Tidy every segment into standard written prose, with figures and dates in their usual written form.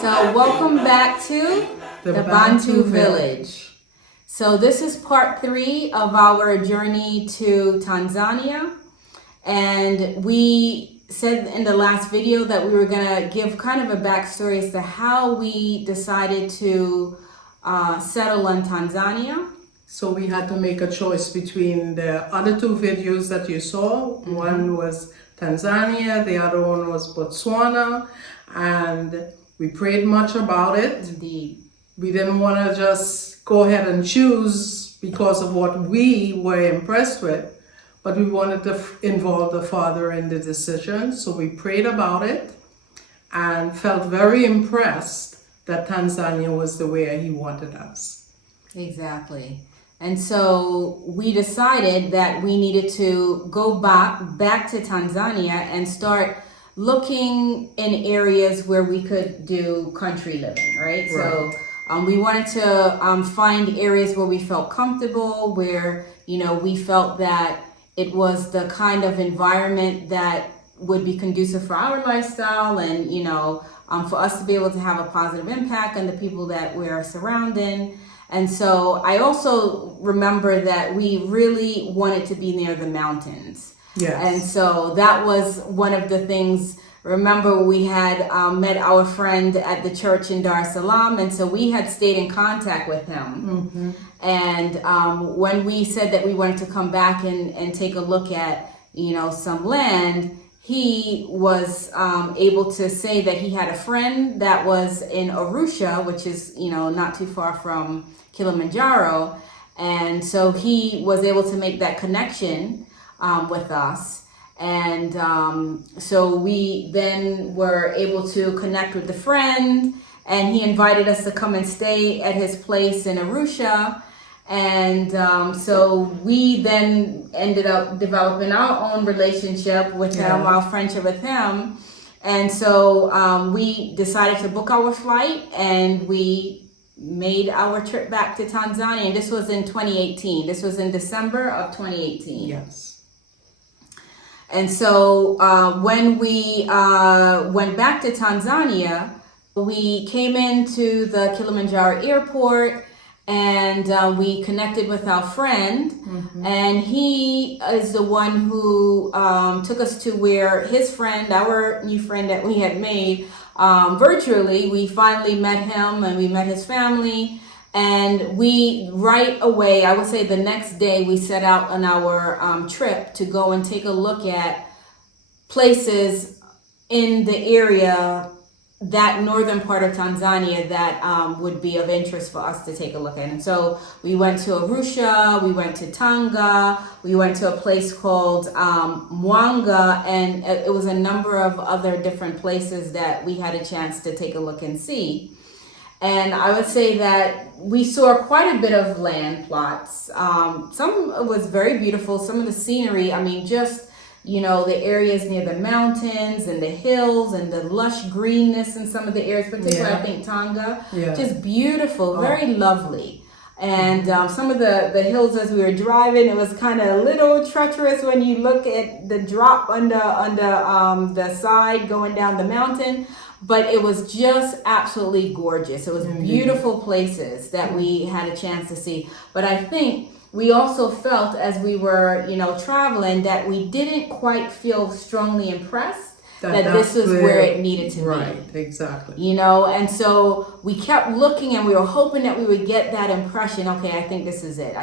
So welcome back to the Bantu village. So this is part 3 of our journey to Tanzania, and we said in the last video that we were going to give kind of a backstory as to how we decided to settle in Tanzania. So we had to make a choice between the other 2 videos that you saw. Mm-hmm. One was Tanzania, the other one was Botswana, and we prayed much about it. Indeed. We didn't want to just go ahead and choose because of what we were impressed with, but we wanted to involve the Father in the decision. So we prayed about it and felt very impressed that Tanzania was the way He wanted us. Exactly. And so we decided that we needed to go back to Tanzania and start looking in areas where we could do country living, right? So we wanted to find areas where we felt comfortable, where, we felt that it was the kind of environment that would be conducive for our lifestyle and, for us to be able to have a positive impact on the people that we're surrounding. And so I also remember that we really wanted to be near the mountains. Yes. And so that was one of the things. Remember, we had met our friend at the church in Dar es Salaam, and so we had stayed in contact with him. Mm-hmm. And when we said that we wanted to come back and take a look at, some land, he was able to say that he had a friend that was in Arusha, which is, not too far from Kilimanjaro. And so he was able to make that connection with us. And so we then were able to connect with the friend, and he invited us to come and stay at his place in Arusha. And so we then ended up developing our own relationship with him, our friendship with him. And so we decided to book our flight, and we made our trip back to Tanzania. And this was in 2018. This was in December of 2018. Yes. And so when we went back to Tanzania, we came into the Kilimanjaro airport, and we connected with our friend. Mm-hmm. And he is the one who took us to where his friend, our new friend that we had made virtually, we finally met him and we met his family. And we right away, I would say the next day, we set out on our trip to go and take a look at places in the area, that northern part of Tanzania, that would be of interest for us to take a look at. And so we went to Arusha, we went to Tanga, we went to a place called Mwanga, and it was a number of other different places that we had a chance to take a look and see. And I would say that we saw quite a bit of land plots. Some was very beautiful. Some of the scenery, just, the areas near the mountains and the hills and the lush greenness in some of the areas, particularly I think Tanga, just beautiful, very lovely. And some of the hills as we were driving, it was kind of a little treacherous when you look at the drop on the side going down the mountain. But it was just absolutely gorgeous. It was beautiful places that we had a chance to see. But I think we also felt as we were, traveling, that we didn't quite feel strongly impressed that this was where it needed to be. Right, exactly. And so we kept looking, and we were hoping that we would get that impression. Okay, I think this is it.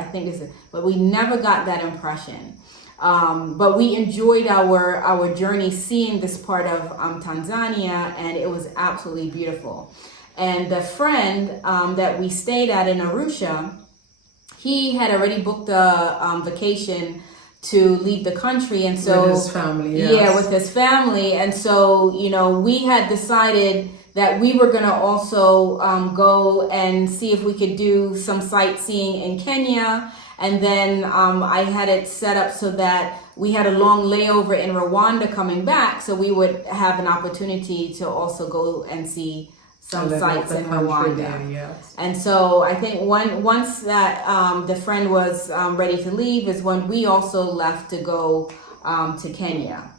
But we never got that impression. But we enjoyed our journey seeing this part of Tanzania, and it was absolutely beautiful. And the friend that we stayed at in Arusha, he had already booked a vacation to leave the country, and so with his family, yes. Yeah, with his family. And so, you know, we had decided that we were going to also go and see if we could do some sightseeing in Kenya. And then I had it set up so that we had a long layover in Rwanda coming back, so we would have an opportunity to also go and see some sites in Rwanda. There, yes. And so I think once that the friend was ready to leave is when we also left to go to Kenya.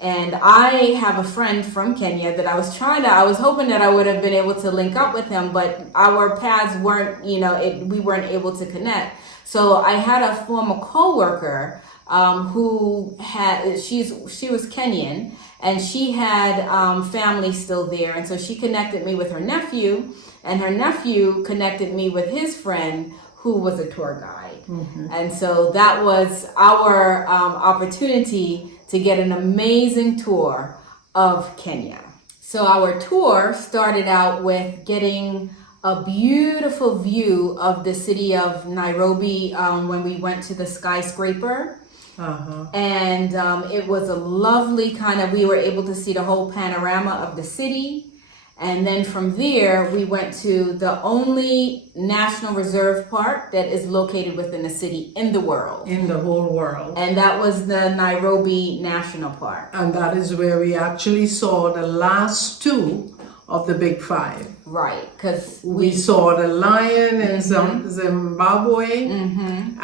And I have a friend from Kenya that I was hoping that I would have been able to link up with him, but our paths weren't, we weren't able to connect. So I had a former coworker who she was Kenyan, and she had family still there, and so she connected me with her nephew, and her nephew connected me with his friend who was a tour guide. Mm-hmm. And so that was our opportunity to get an amazing tour of Kenya. So our tour started out with getting a beautiful view of the city of Nairobi when we went to the skyscraper. Uh-huh. And it was a lovely we were able to see the whole panorama of the city. And then from there, we went to the only national reserve park that is located within the city in the world. In the whole world. And that was the Nairobi National Park. And that is where we actually saw the last two of the big five. Right, because we saw the lion in Zimbabwe, and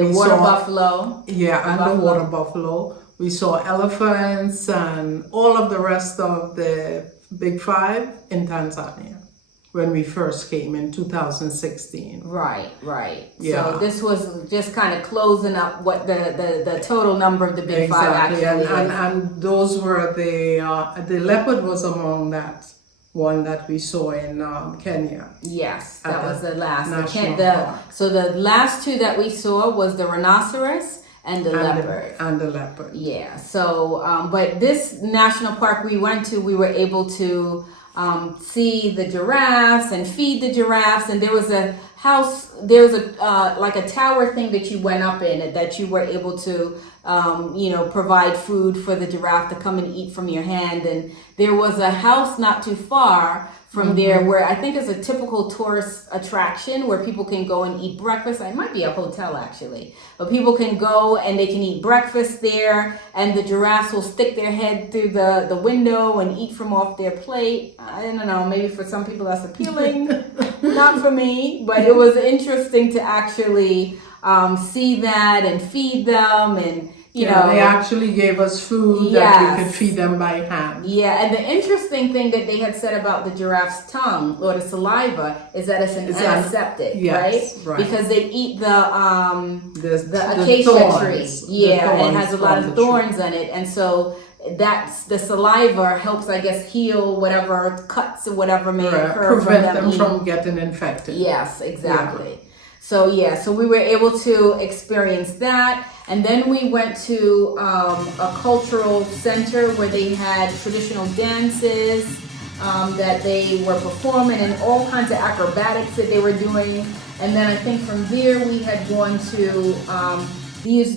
the water buffalo. Yeah, and the water buffalo. We saw elephants and all of the rest of the big five in Tanzania when we first came in 2016. Right. Yeah. So this was just kind of closing up what the total number of the big five actually is. And those were the leopard was among that one that we saw in Kenya. Yes, that was the last. So the last two that we saw was the rhinoceros and the leopard. And the leopard. Yeah. So, but this national park we went to, we were able to see the giraffes and feed the giraffes, and there was a house. There was like a tower thing that you went up in that you were able to provide food for the giraffe to come and eat from your hand. And there was a house not too far from there where I think it's a typical tourist attraction where people can go and eat breakfast. It might be a hotel actually, but people can go and they can eat breakfast there, and the giraffes will stick their head through the window and eat from off their plate. I don't know, maybe for some people that's appealing. Not for me, but it was interesting to actually see that and feed them, and you know, they actually gave us food that we could feed them by hand. Yeah, and the interesting thing that they had said about the giraffe's tongue or the saliva is that it's antiseptic, right? Because they eat the acacia tree. Yeah, and it has a lot of thorns on it, and so that's the saliva helps, I guess, heal whatever cuts or whatever may occur, prevent them from getting infected. Yes, exactly. Yeah. So we were able to experience that. And then we went to a cultural center where they had traditional dances that they were performing and all kinds of acrobatics that they were doing. And then I think from there we had gone to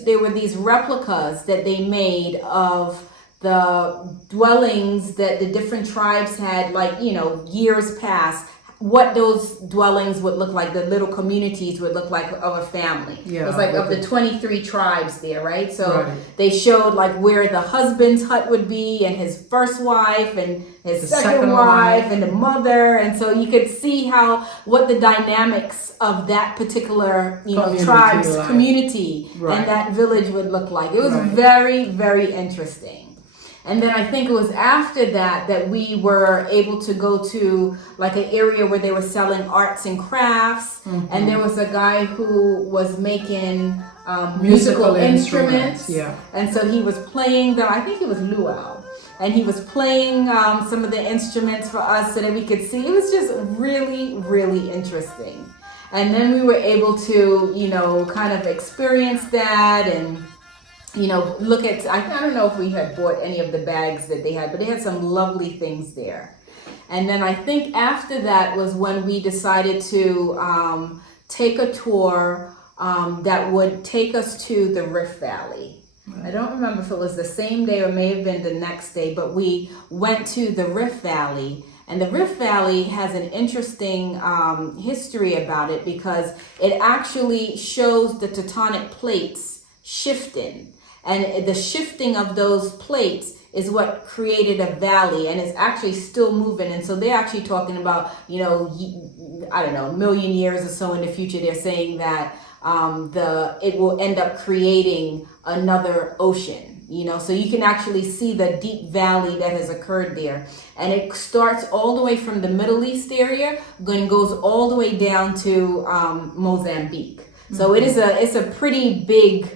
there were these replicas that they made of the dwellings that the different tribes had, years past, what those dwellings would look like, the little communities would look like of a family. Yeah, it was like of the 23 tribes there, right? So they showed like where the husband's hut would be, and his first wife, and his second wife, and the mother. And so you could see what the dynamics of that particular, tribe's community and that village would look like. It was very, very interesting. And then I think it was after that we were able to go to like an area where they were selling arts and crafts. And there was a guy who was making musical instruments. Yeah. And so he was playing I think it was luau. And he was playing some of the instruments for us so that we could see. It was just really, really interesting. And then we were able to, kind of experience that. And look at, I don't know if we had bought any of the bags that they had, but they had some lovely things there. And then I think after that was when we decided to take a tour that would take us to the Rift Valley. I don't remember if it was the same day or may have been the next day, but we went to the Rift Valley. And the Rift Valley has an interesting history about it because it actually shows the tectonic plates shifting. And the shifting of those plates is what created a valley, and it's actually still moving. And so they're actually talking about, I don't know, a million years or so in the future, they're saying that it will end up creating another ocean. So you can actually see the deep valley that has occurred there. And it starts all the way from the Middle East area, and goes all the way down to Mozambique. So it's a pretty big,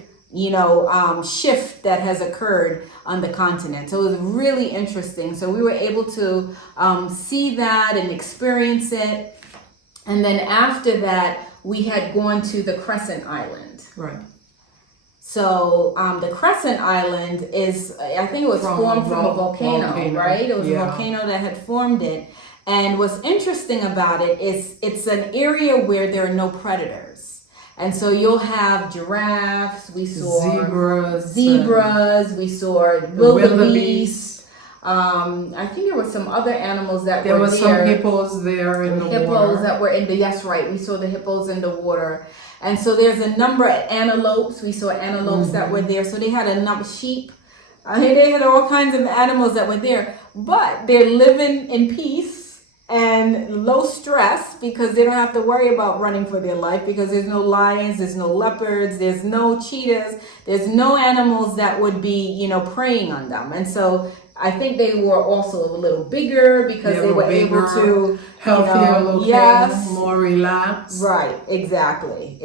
shift that has occurred on the continent. So it was really interesting. So we were able to see that and experience it. And then after that, we had gone to the Crescent Island. Right. So the Crescent Island is, I think it was formed from a volcano, right? It was a volcano that had formed it. And what's interesting about it is it's an area where there are no predators. And so you'll have giraffes, we saw zebras, we saw wildebeest. I think there were some other animals that there were there. There were there. some hippos there in the water. Hippos that were in the, yes, right. We saw the hippos in the water. And so there's a number of antelopes. We saw antelopes that were there. So they had a number of sheep. They had all kinds of animals that were there. But they're living in peace and low stress because they don't have to worry about running for their life because there's no lions, there's no leopards, there's no cheetahs, there's no animals that would be, preying on them. And so I think they were also a little bigger because they were able to, healthier looking, yes, more relaxed. Right, exactly.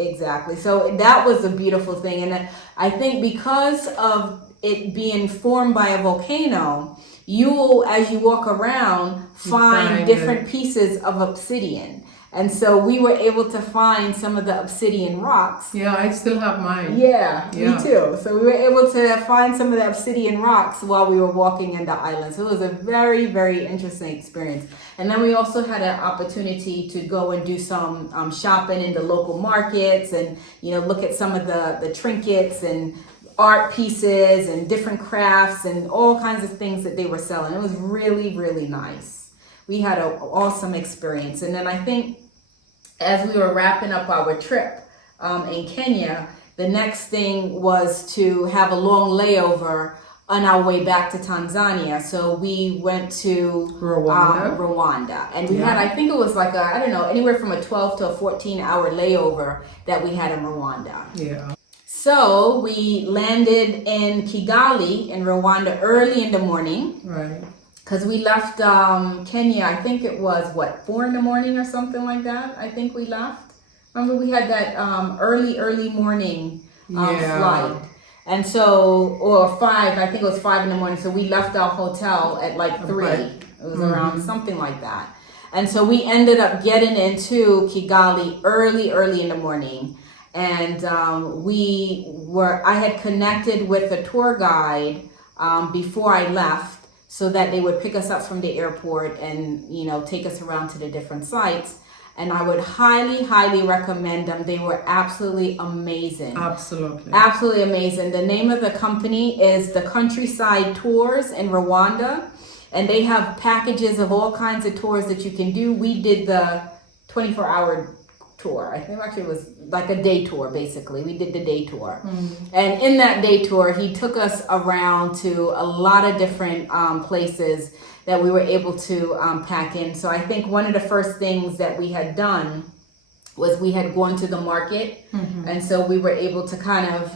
So that was a beautiful thing. And I think because of it being formed by a volcano, you will, as you walk around, find different pieces of obsidian. And so we were able to find some of the obsidian rocks. Yeah, I still have mine. Yeah, me too. So we were able to find some of the obsidian rocks while we were walking in the island. So it was a very, very interesting experience. And then we also had an opportunity to go and do some shopping in the local markets and, look at some of the trinkets and art pieces and different crafts and all kinds of things that they were selling. It was really, really nice. We had an awesome experience. And then I think as we were wrapping up our trip in Kenya, the next thing was to have a long layover on our way back to Tanzania. So we went to Rwanda. And we had, I think it was like anywhere from a 12 to a 14-hour layover that we had in Rwanda. Yeah. So we landed in Kigali in Rwanda early in the morning. Right. Because we left Kenya, I think it was 4 in the morning or something like that. I think we left. Remember we had that early morning flight. And so, or 5, I think it was 5 in the morning. So we left our hotel at 3. It was around something like that. And so we ended up getting into Kigali early in the morning. And I had connected with a tour guide before I left so that they would pick us up from the airport and, take us around to the different sites. And I would highly recommend them. They were absolutely amazing. Absolutely amazing. The name of the company is the Countryside Tours in Rwanda. And they have packages of all kinds of tours that you can do. We did the 24-hour tour. I think actually it was like a day tour, basically. We did the day tour. And in that day tour, he took us around to a lot of different places that we were able to pack in. So I think one of the first things that we had done was we had gone to the market. And so we were able to kind of,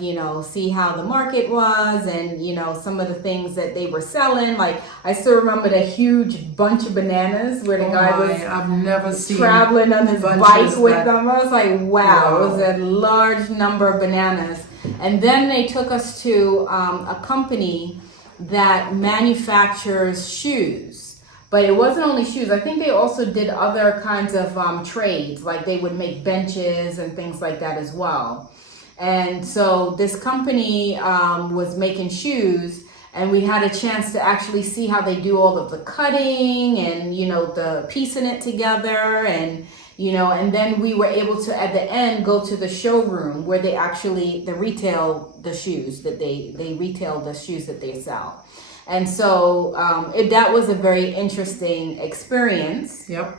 see how the market was and, some of the things that they were selling. Like, I still remember the huge bunch of bananas where the guy was I've never seen traveling on his bike with them. I was like, wow, it was a large number of bananas. And then they took us to a company that manufactures shoes. But it wasn't only shoes. I think they also did other kinds of trades, like they would make benches and things like that as well. And so this company was making shoes, and we had a chance to actually see how they do all of the cutting and, the piecing it together. And, and then we were able to, at the end, go to the showroom where they retail the shoes that they retail the shoes that they sell. And so that was a very interesting experience. Yep.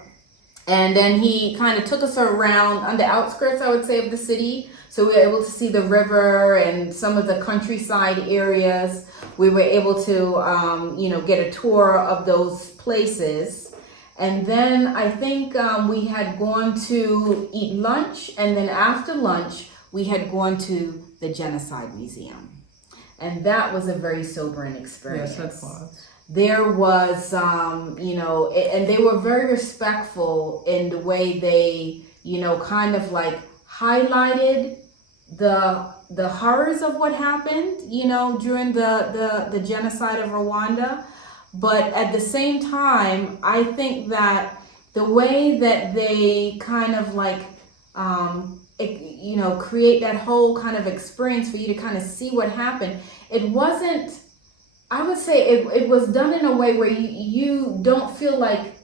And then he kind of took us around on the outskirts, I would say, of the city. So we were able to see the river and some of the countryside areas. We were able to, get a tour of those places. And then I think we had gone to eat lunch. And then after lunch, we had gone to the Genocide Museum. And that was a very sobering experience. Yes, that was. There was, and they were very respectful in the way they, kind of like highlighted the horrors of what happened, during the genocide of Rwanda. But at the same time, I think that the way that they kind of like, create that whole kind of experience for you to kind of see what happened, it wasn't, I would say it was done in a way where you don't feel like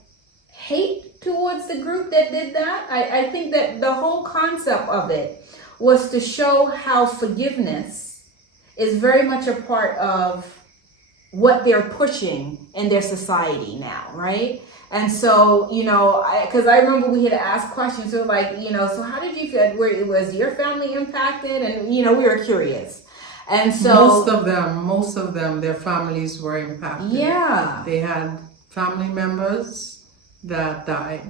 hate towards the group that did that. I think that the whole concept of it was to show how forgiveness is very much a part of what they're pushing in their society now, right? And so, because I remember we had asked questions, so like, so how did you feel? Was your family impacted? And, we were curious. And so most of them, their families were impacted. Yeah. They had family members that died.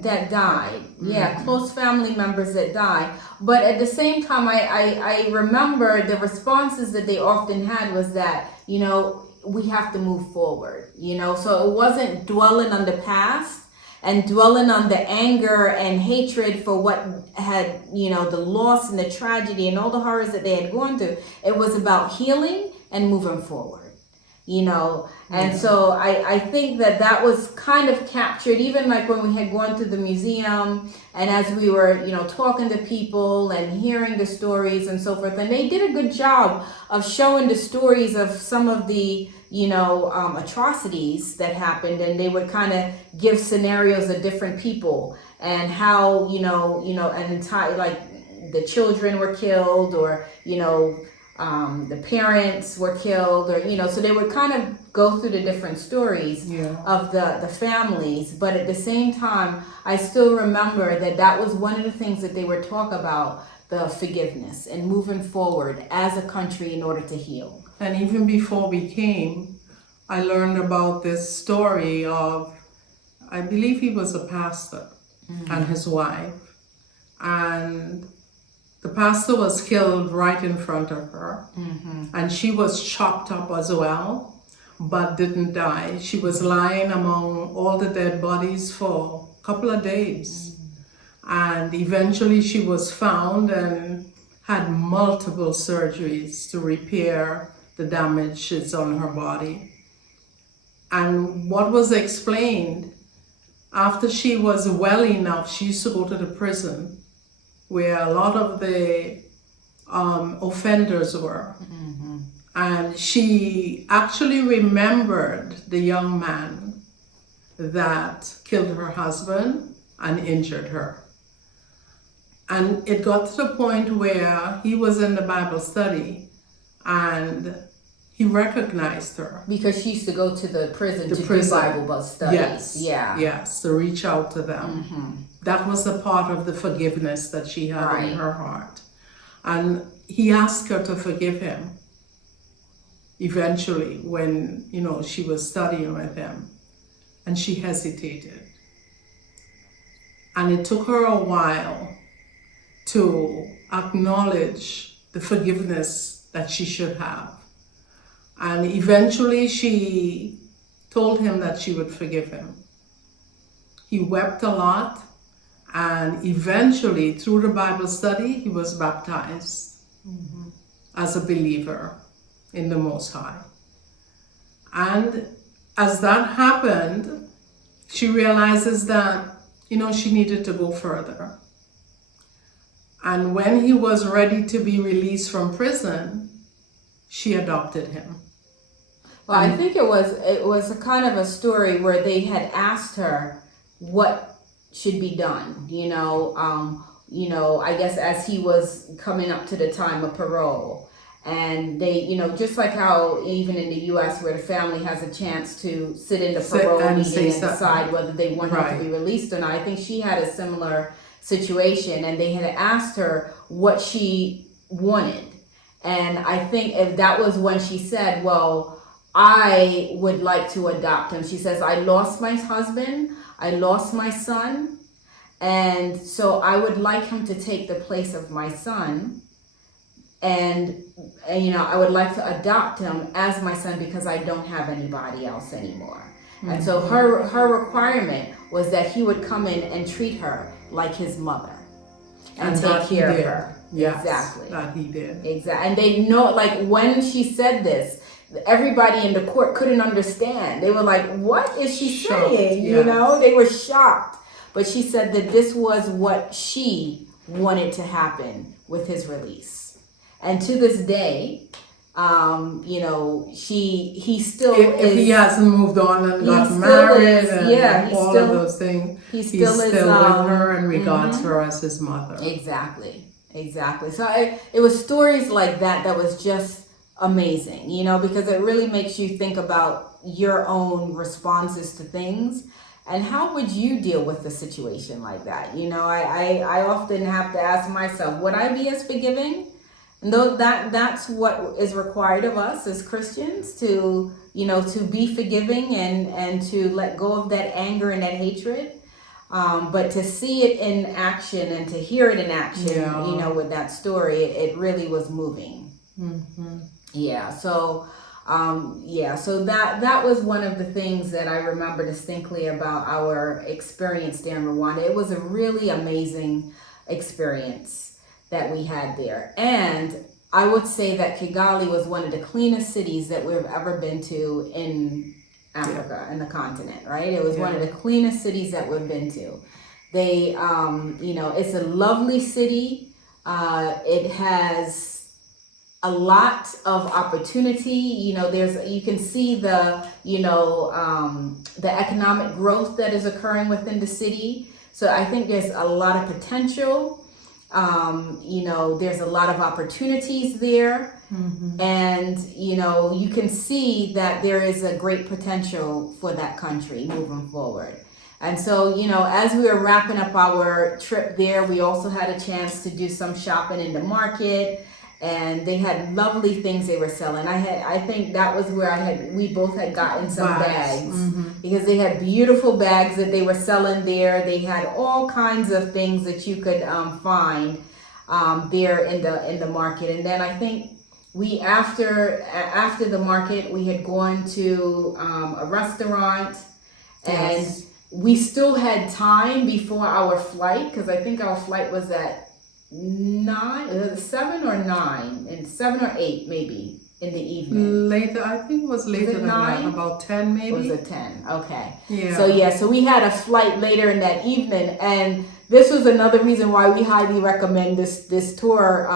Yeah, close family members that died. But at the same time, I remember the responses that they often had was that, we have to move forward, so it wasn't dwelling on the past and dwelling on the anger and hatred for what had, the loss and the tragedy and all the horrors that they had gone through. It was about healing and moving forward, and so I think that was kind of captured, even like when we had gone through the museum and as we were, talking to people and hearing the stories and so forth. And they did a good job of showing the stories of some of the, atrocities that happened, and they would kind of give scenarios of different people and how, an entire, like the children were killed, or, the parents were killed, or, so they would kind of go through the different stories of the families. But at the same time, I still remember that was one of the things that they would talk about, the forgiveness and moving forward as a country in order to heal. And even before we came, I learned about this story of, I believe he was a pastor and his wife. And the pastor was killed right in front of her. And she was chopped up as well, but didn't die. She was lying among all the dead bodies for a couple of days. And eventually she was found and had multiple surgeries to repair the damages on her body. And what was explained, after she was well enough, she used to go to the prison where a lot of the offenders were. And she actually remembered the young man that killed her husband and injured her. And it got to the point where he was in the Bible study and he recognized her. Because she used to go to the prison to do Bible studies. Yes, to reach out to them. That was a part of the forgiveness that she had in her heart. And he asked her to forgive him eventually when, she was studying with him. And she hesitated. And it took her a while to acknowledge the forgiveness that she should have. And eventually she told him that she would forgive him. He wept a lot, and eventually through the Bible study, he was baptized as a believer in the Most High. And as that happened, she realizes that, she needed to go further. And when he was ready to be released from prison, she adopted him. Well, I think it was a kind of a story where they had asked her what should be done. I guess as he was coming up to the time of parole, and they, just like how even in the U.S. where the family has a chance to sit in the parole meeting and decide whether they want him to be released or not. I think she had a similar situation, and they had asked her what she wanted, and I think if that was when she said, well, I would like to adopt him. She says, I lost my husband, I lost my son, and so I would like him to take the place of my son, and I would like to adopt him as my son because I don't have anybody else anymore. Mm-hmm. And so her requirement was that he would come in and treat her like his mother and take care of her. Yes, exactly. That he did. Exactly. And they know, like when she said this, everybody in the court couldn't understand. They were like, what is she saying? Yes. They were shocked. But she said that this was what she wanted to happen with his release. And to this day, he still if he hasn't moved on and got married and all of those things, he's still with her and regards her as his mother. Exactly. So it was stories like that was just amazing, because it really makes you think about your own responses to things and how would you deal with a situation like that. I often have to ask myself, would I be as forgiving? And though that's what is required of us as Christians to be forgiving and to let go of that anger and that hatred. But to see it in action and to hear it in action, with that story, it really was moving. Mm-hmm. Yeah. So, so that was one of the things that I remember distinctly about our experience there in Rwanda. It was a really amazing experience that we had there. And I would say that Kigali was one of the cleanest cities that we've ever been to in Africa, in the continent, right? It was one of the cleanest cities that we've been to. They, it's a lovely city. It has a lot of opportunity. You can see the economic growth that is occurring within the city. So I think there's a lot of potential. There's a lot of opportunities there. Mm-hmm. And, you can see that there is a great potential for that country moving forward. And so, as we were wrapping up our trip there, we also had a chance to do some shopping in the market, and they had lovely things they were selling. I think that was where we both had gotten some bags, because they had beautiful bags that they were selling there. They had all kinds of things that you could find there in the market. And then I think we after the market, we had gone to a restaurant, and we still had time before our flight, because I think our flight was at 7 or 9, and 7 or 8 maybe in the evening. Later, I think it was later than 9? That, about 10 maybe. Was it 10? Okay. Yeah. So we had a flight later in that evening, and this was another reason why we highly recommend this tour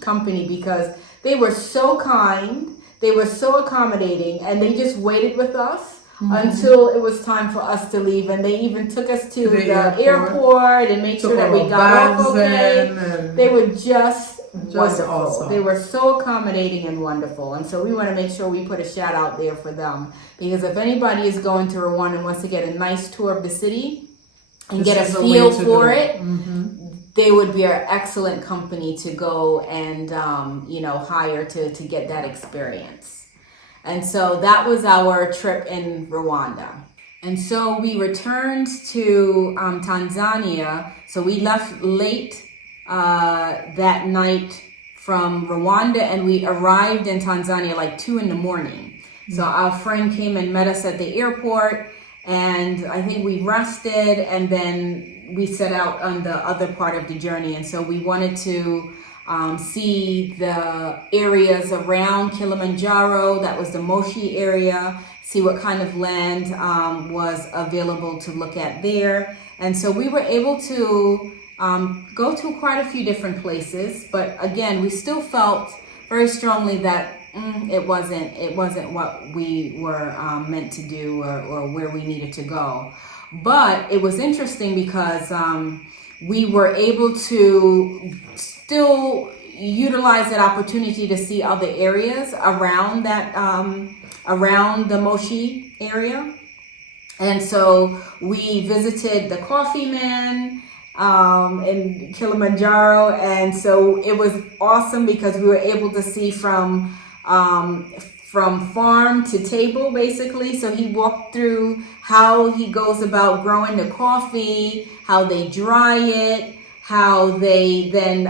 company, because they were so kind, they were so accommodating, and they just waited with us until it was time for us to leave, and they even took us to the airport and made sure that we got off okay. They were just wonderful. Awesome. They were so accommodating and wonderful, and so we want to make sure we put a shout out there for them, because if anybody is going to Rwanda and wants to get a nice tour of the city and get a feel for it, they would be our excellent company to go and hire to get that experience. And so that was our trip in Rwanda. And so we returned to Tanzania. So we left late that night from Rwanda, and we arrived in Tanzania like 2 a.m. So our friend came and met us at the airport, and I think we rested, and then we set out on the other part of the journey. And so we wanted to see the areas around Kilimanjaro. That was the Moshi area, see what kind of land was available to look at there. And so we were able to go to quite a few different places, but again, we still felt very strongly that it wasn't what we were meant to do or where we needed to go. But it was interesting because we were able to still utilize that opportunity to see other areas around that around the Moshi area. And so we visited the Coffee Man in Kilimanjaro, and so it was awesome because we were able to see from farm to table, basically. So he walked through how he goes about growing the coffee, how they dry it, how they then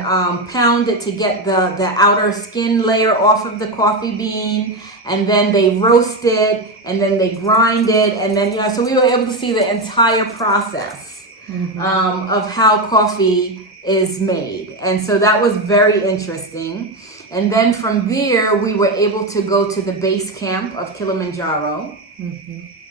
pound it to get the outer skin layer off of the coffee bean, and then they roast it, and then they grind it, and then, so we were able to see the entire process of how coffee is made. And so that was very interesting. And then from there, we were able to go to the base camp of Kilimanjaro,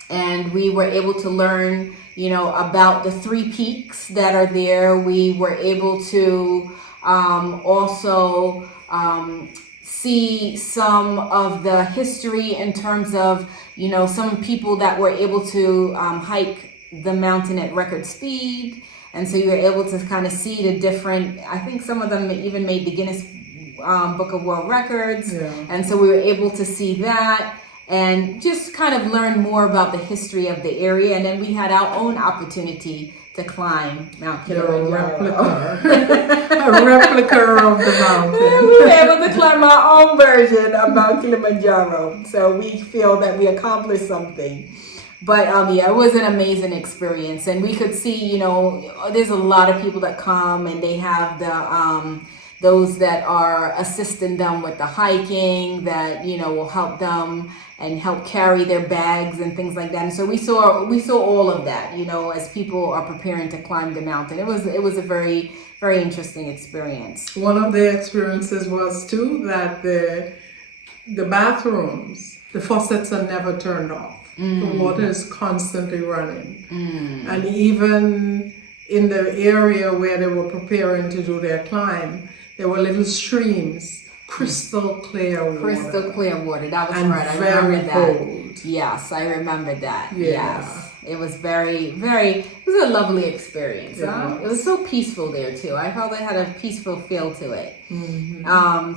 and we were able to learn, about the 3 peaks that are there. We were able to also see some of the history in terms of, some people that were able to hike the mountain at record speed. And so you were able to kind of see the different, I think some of them even made the Guinness Book of World Records. Yeah. And so we were able to see that and just kind of learn more about the history of the area. And then we had our own opportunity to climb Mount Kilimanjaro. A replica of the mountain. We were able to climb our own version of Mount Kilimanjaro. So we feel that we accomplished something. But it was an amazing experience. And we could see, there's a lot of people that come and they have the those that are assisting them with the hiking that, will help them and help carry their bags and things like that. And so we saw all of that, as people are preparing to climb the mountain. It was a very, very interesting experience. One of the experiences was too that the bathrooms, the faucets are never turned off. The water is constantly running. And even in the area where they were preparing to do their climb, there were little streams, crystal clear water. Crystal clear water, that was and right. I very remember that. cold. Yes, I remember that. Yeah. Yes. It was it was a lovely experience. Yeah. It was so peaceful there too. I felt it had a peaceful feel to it.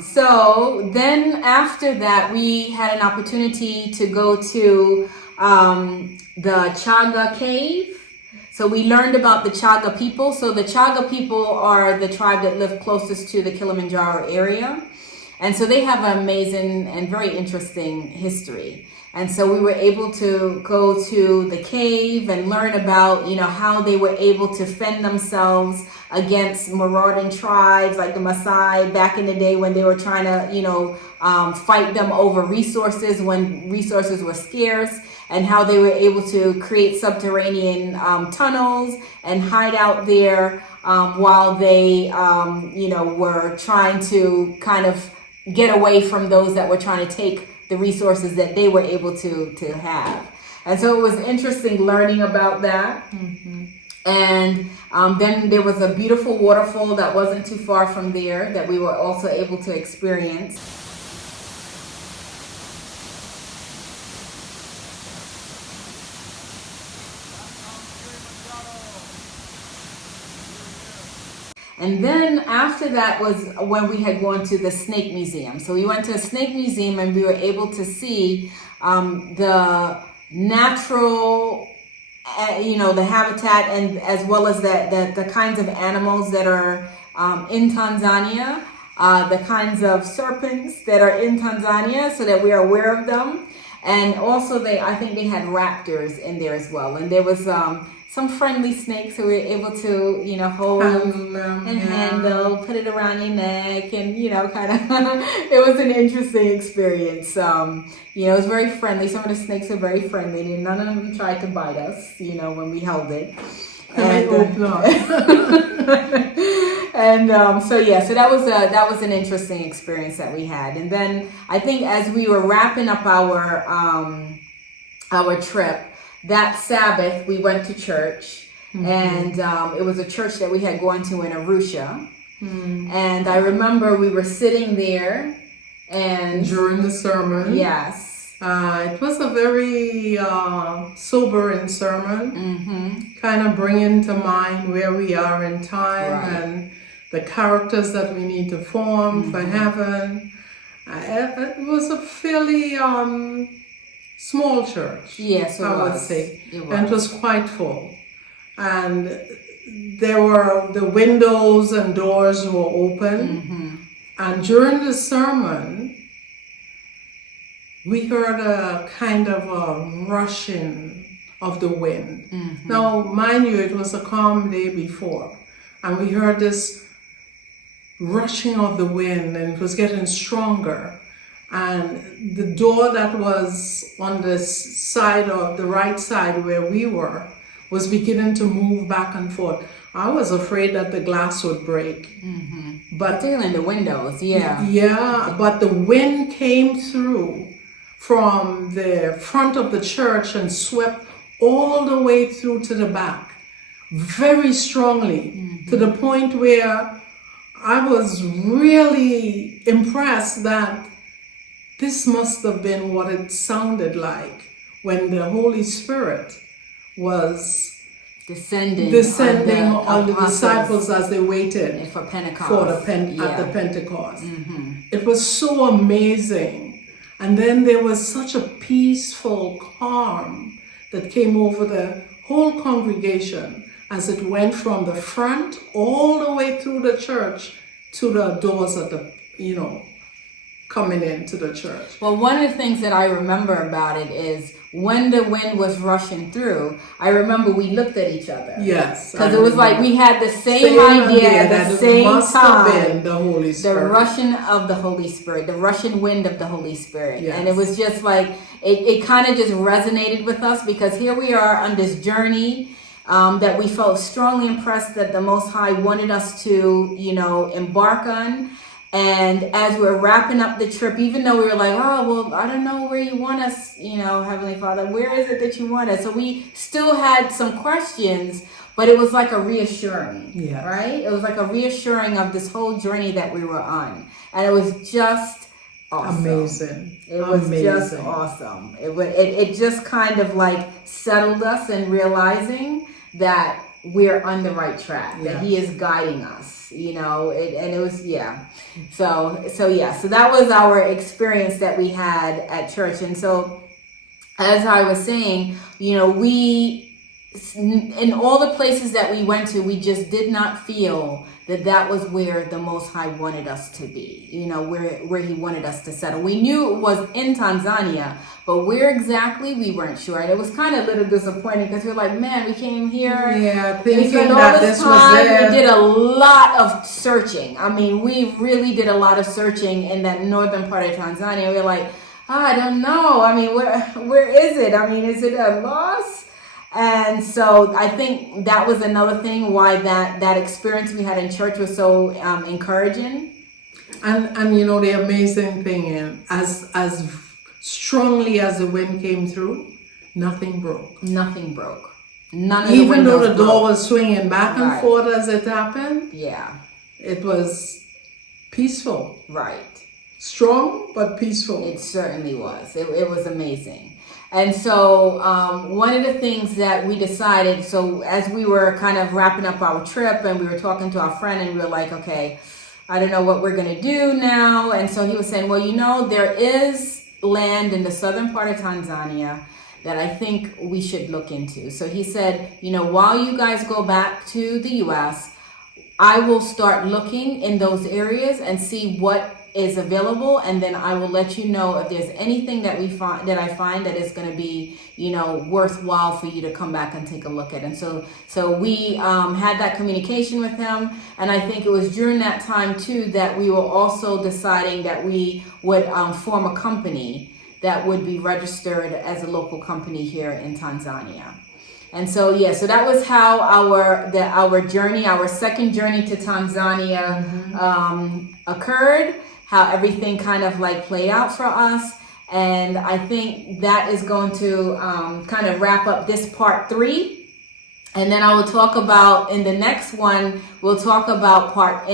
So then after that, we had an opportunity to go to the Chaga cave. So we learned about the Chaga people. So the Chaga people are the tribe that live closest to the Kilimanjaro area. And so they have an amazing and very interesting history. And so we were able to go to the cave and learn about, how they were able to fend themselves against marauding tribes like the Maasai back in the day when they were trying to, fight them over resources when resources were scarce, and how they were able to create subterranean tunnels and hide out there while they, were trying to kind of get away from those that were trying to take the resources that they were able to have. And so it was interesting learning about that. And then there was a beautiful waterfall that wasn't too far from there that we were also able to experience. And then after that was when we had gone to the snake museum. So we went to a snake museum and we were able to see the natural, the habitat and as well as the kinds of animals that are in Tanzania, the kinds of serpents that are in Tanzania so that we are aware of them. And also I think they had raptors in there as well. And there was some friendly snakes that we were able to, hold and handle, put it around your neck, and, kind of, it was an interesting experience. It was very friendly. Some of the snakes are very friendly, and none of them tried to bite us, when we held it. And, so that was an interesting experience that we had. And then I think as we were wrapping up our trip, that Sabbath, we went to church, and it was a church that we had gone to in Arusha. And I remember we were sitting there, and during the sermon, yes, it was a very sobering sermon, kind of bringing to mind where we are in time and the characters that we need to form for heaven. It was a fairly small church. Yes, I would say, it was. and it was quite full, and there were the windows and doors were open, and during the sermon, we heard a kind of a rushing of the wind. Now, mind you, it was a calm day before, and we heard this rushing of the wind, and it was getting stronger. And the door that was on the side of the right side where we were was beginning to move back and forth. I was afraid that the glass would break. But particularly in the windows, yeah, but the wind came through from the front of the church and swept all the way through to the back very strongly, to the point where I was really impressed that this must have been what it sounded like when the Holy Spirit was descending on the disciples as they waited for Pentecost. At the Pentecost. It was so amazing. And then there was such a peaceful calm that came over the whole congregation as it went from the front all the way through the church to the doors at the, coming into the church. Well, one of the things that I remember about it is when the wind was rushing through, I remember we looked at each other. Yes. Because it was like we had the same idea at the same time. Have been the Holy Spirit. The rushing of the Holy Spirit, the rushing wind of the Holy Spirit. Yes. And it was just like, it kind of just resonated with us, because here we are on this journey that we felt strongly impressed that the Most High wanted us to, embark on. And as we're wrapping up the trip, even though we were like, oh, well, I don't know where you want us, Heavenly Father, where is it that you want us? So we still had some questions, but it was like a reassuring, right? It was like a reassuring of this whole journey that we were on. And it was just awesome. Amazing. It was just awesome. It just kind of like settled us in realizing that we're on the right track, that He is guiding us, and it was, So that was our experience that we had at church. And so, as I was saying, we, in all the places that we went to, we just did not feel that was where the Most High wanted us to be, where He wanted us to settle. We knew it was in Tanzania, but where exactly, we weren't sure. And it was kind of a little disappointing, because we were like, man, we came here. Yeah, thinking that this was there. We did a lot of searching. I mean, we really did a lot of searching in that northern part of Tanzania. We were like, I don't know. I mean, where is it? I mean, is it a loss? And so I think that was another thing why that experience we had in church was so encouraging. And the amazing thing is, as strongly as the wind came through, nothing broke. Nothing broke. None of the Even though the windows door broke. was swinging back and forth as it happened, it was peaceful. Right. Strong, but peaceful. It certainly was. It was amazing. And so one of the things that we decided, so as we were kind of wrapping up our trip and we were talking to our friend, and we were like, okay, I don't know what we're going to do now. And so he was saying, well, there is land in the southern part of Tanzania that I think we should look into. So he said, while you guys go back to the U.S., I will start looking in those areas and see what is available, and then I will let you know if there's anything that I find that is going to be, worthwhile for you to come back and take a look at. And so we had that communication with him, and I think it was during that time too that we were also deciding that we would form a company that would be registered as a local company here in Tanzania. And so so that was how our journey, our second journey to Tanzania occurred. How everything kind of like played out for us. And I think that is going to kind of wrap up this part 3. And then I will talk about, in the next one, we'll talk about part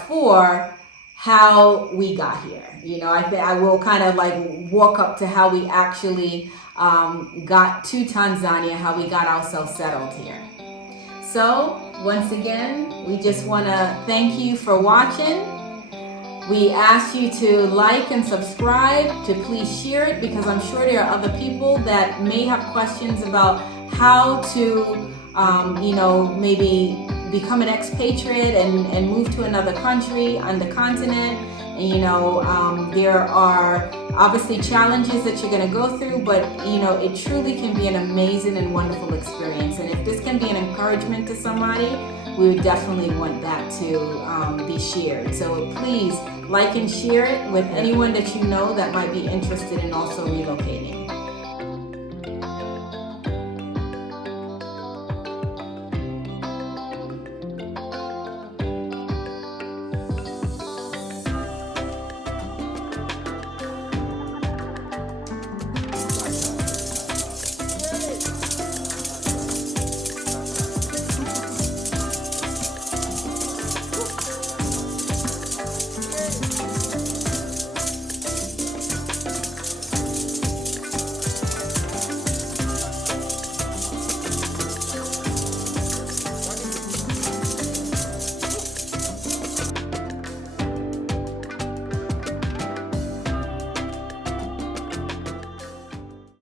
4, how we got here. You know, I will kind of like walk up to how we actually got to Tanzania, how we got ourselves settled here. So once again, we just want to thank you for watching. We ask you to like and subscribe, to please share it, because I'm sure there are other people that may have questions about how to maybe become an expatriate and move to another country on the continent. And, there are obviously challenges that you're going to go through, but, it truly can be an amazing and wonderful experience. And if this can be an encouragement to somebody, we would definitely want that to be shared. So please like and share it with anyone that you know that might be interested in also relocating.